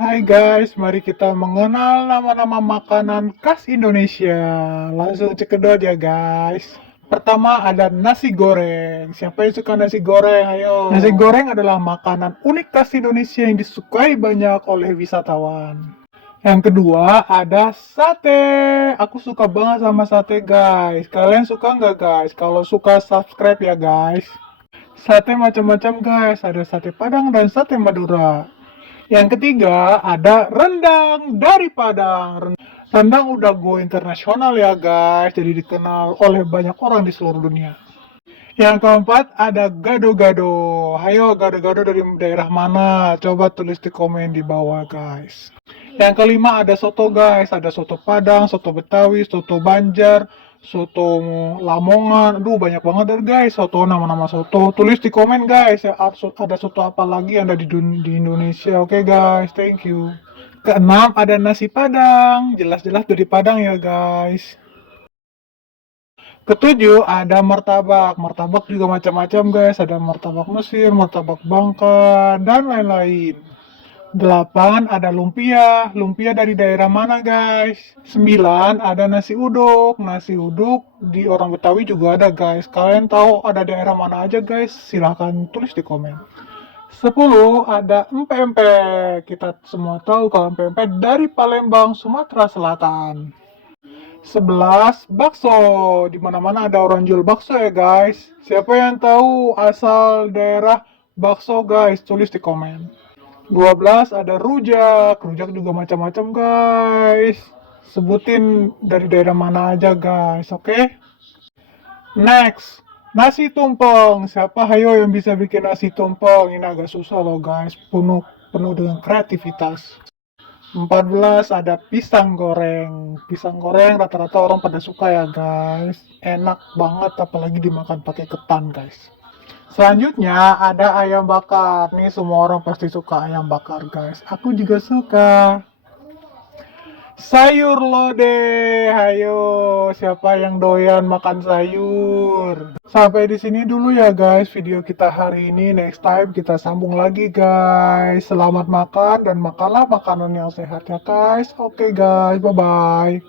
Hai guys, mari kita mengenal nama-nama makanan khas Indonesia. Langsung cekidot ya guys. Pertama ada nasi goreng. Siapa yang suka nasi goreng? Ayo. Nasi goreng adalah makanan unik khas Indonesia yang disukai banyak oleh wisatawan. Yang kedua ada sate. Aku suka banget sama sate guys. Kalian suka nggak guys? Kalau suka subscribe ya guys. Sate macam-macam guys. Ada sate Padang dan sate Madura. Yang ketiga ada rendang dari Padang. Rendang udah go internasional ya guys, jadi dikenal oleh banyak orang di seluruh dunia. Yang keempat ada gado-gado. Hayo gado-gado dari daerah mana? Coba tulis di komen di bawah guys. Yang kelima ada soto guys, ada soto Padang, soto Betawi, soto Banjar, soto Lamongan. Aduh banyak banget deh guys soto, nama-nama soto. Tulis di komen guys ya, ada soto apa lagi yang ada di Indonesia. Oke guys, thank you. Keenam ada nasi Padang, jelas-jelas dari Padang ya guys. Ketujuh ada martabak. Martabak juga macam-macam guys. Ada martabak Mesir, martabak Bangka, dan lain-lain. Delapan ada lumpia. Lumpia dari daerah mana guys? Sembilan ada nasi uduk. Nasi uduk di orang Betawi juga ada guys. Kalian tahu ada daerah mana aja guys? Silahkan tulis di komen. 10 ada empek-empek. Kita semua tahu kalau empek-empek dari Palembang, Sumatera Selatan. 11 bakso. Di mana-mana ada orang jual bakso ya guys. Siapa yang tahu asal daerah bakso guys? Tulis di komen. 12 ada rujak. Rujak juga macam-macam guys. Sebutin dari daerah mana aja guys, oke? Next, nasi tumpeng. Siapa hayo yang bisa bikin nasi tumpeng? Ini agak susah loh guys, penuh penuh dengan kreativitas. 14 ada pisang goreng. Pisang goreng rata-rata orang pada suka ya guys. Enak banget apalagi dimakan pakai ketan guys. Selanjutnya ada ayam bakar. Nih semua orang pasti suka ayam bakar guys. Aku juga suka. Sayur lodeh. Ayo, siapa yang doyan makan sayur? Sampai di sini dulu ya guys video kita hari ini. Next time kita sambung lagi guys. Selamat makan dan makanlah makanan yang sehat ya guys. Oke guys, bye bye.